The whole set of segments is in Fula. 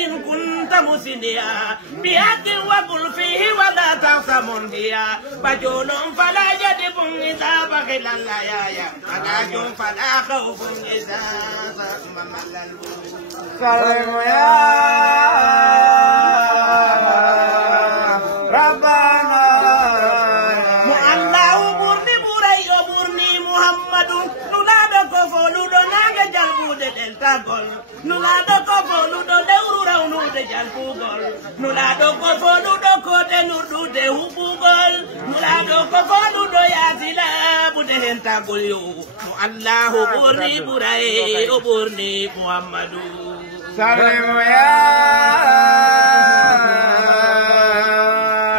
وإن كنت مسنيا بحق وقل فيه ولا تغصم فيها بجول فلا جدب إذا بخل الليايا أداج فلا خوف إذا ممل سلم يا ربنا الله برني بري برني محمد نولاد كفولو نانغ جالبو دل تاغول نولاد كفولو دورو راونو de jalbugol nulado ko fonu do ko de nudu de hubugol nulado ko fonu do yazila bude henta golyo Allah burni burai o burni Muhammadu salim ya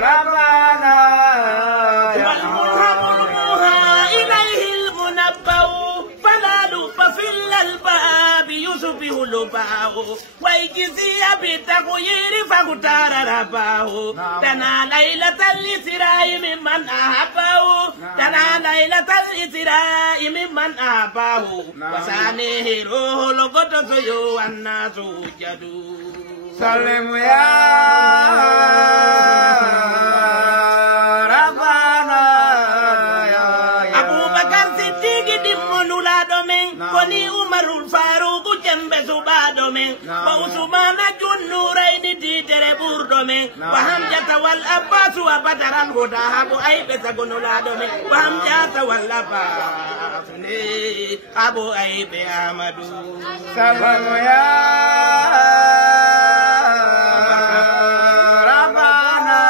rabbana wal muhamul muha ilayhi al munabbau falalu fil albab yusbihu lubau ويجزي بتغيير فاختار رباه تنا ليلة الإسراء ممن أحبه تنا ليلة الإسراء ممن أحبه وسانه روح القدس والناس جدوا سلم يا ربنا أبو بكر صديق دمون لادومين كوني عمر الفاروق جنب سبادومين وعثمان جنورين تيتر بوردومين وحمزة والعباس وبدر الهدى أبو أيب سكن لادومين وحمزة والعباس أبو أيب أحمد سلم يا ربنا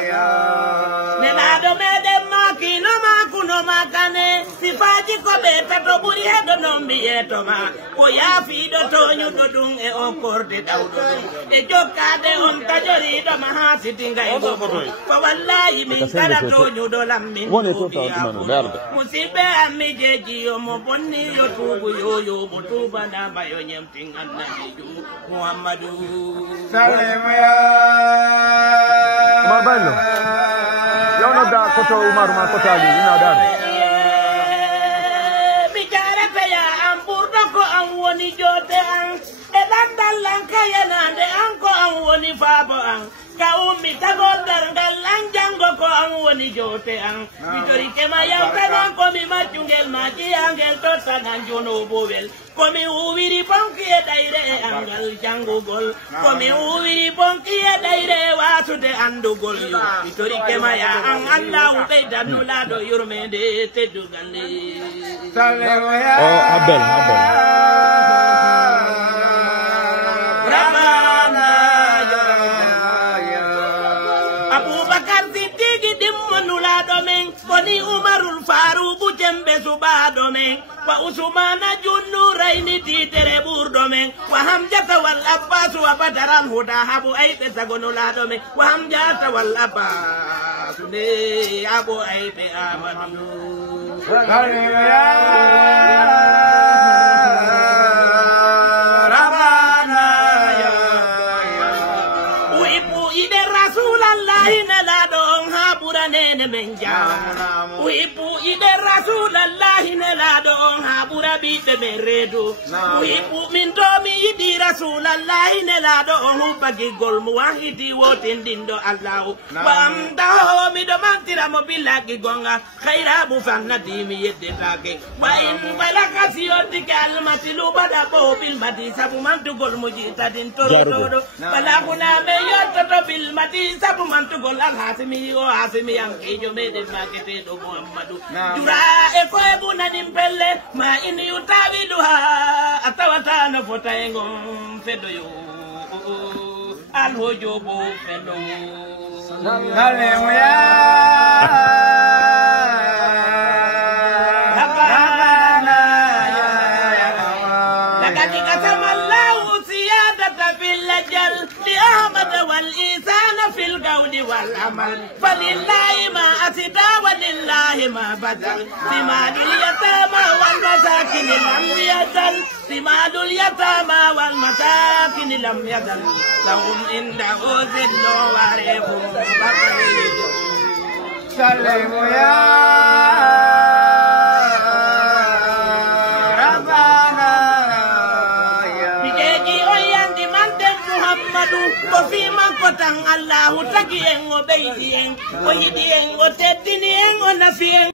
يا sifaji ko be tato buri hedo non biyeto ma ko yafi do tonyu do dum e on korde dawdo e jokkade on tajori do ma ha sitinga e go fa wallahi min tara tonyu do lammin musibe ammi jeji o mo bonni yo tubu yo mo tuba na bayo nyemting annabi Muhammadu salam ya Mabano yona da koto Umar ma koto Ali ina da woni jote an e dandal lanka yanande an ko an woni faabo an ka ummi tagordal ngal an jango ko an woni jote an witori kema yawtanan komi maccungel ma jiyangel tottanan jonobowel komi uwiri bonki e ɗayre e angal jangugol komi uwiri bonki e ɗayre watude andugol yo witori kema ya an allahu ɓeydanulaɗo yurmede teddugal le Abel Koni Umarul Faruku jembe subado men wa Usmana Junnuraini titere burdo men wa Hamzata wal Abbas wa Badaran huda habu aibe sagonolado men wa Hamzata wal Abbas ne abu aibe amadu Rabbana uibu ide Rasulallah nelado habura nene menja uibu ide Rasulallah nelado habura bibe meredo uibu min domi idi Rasulallah nelado hubagi golmu wahidi wotindindo Allah wa amdaho mi do mantira mo bilagi gonga khaira bu fannati mi yedde take wa in balakasi yodikal matilu bada bo bil mati sabu mantu golmu jita din todo balaguna me yoto bil mati sabu mantu gol al hasimi o hasimi am kijo me de makete do Muhammadu dura e ko e bunanim pelle ma in yutawiduha atawata no fota engon fedo yo al hojobo fedo Hallelujah والإنسان في القول والعمل فلله ما أسدى ولله ما بدل ثمال اليتامى والمساكن لم يزل ثمال اليتامى والمساكن لم يزل لهم عنده ذل وعرفهم سلم يا ربنا بيجي وياندي من Muhammadu ko fi man kotan Allahu tagi en o beydien o yidi en o teddini en o nafi en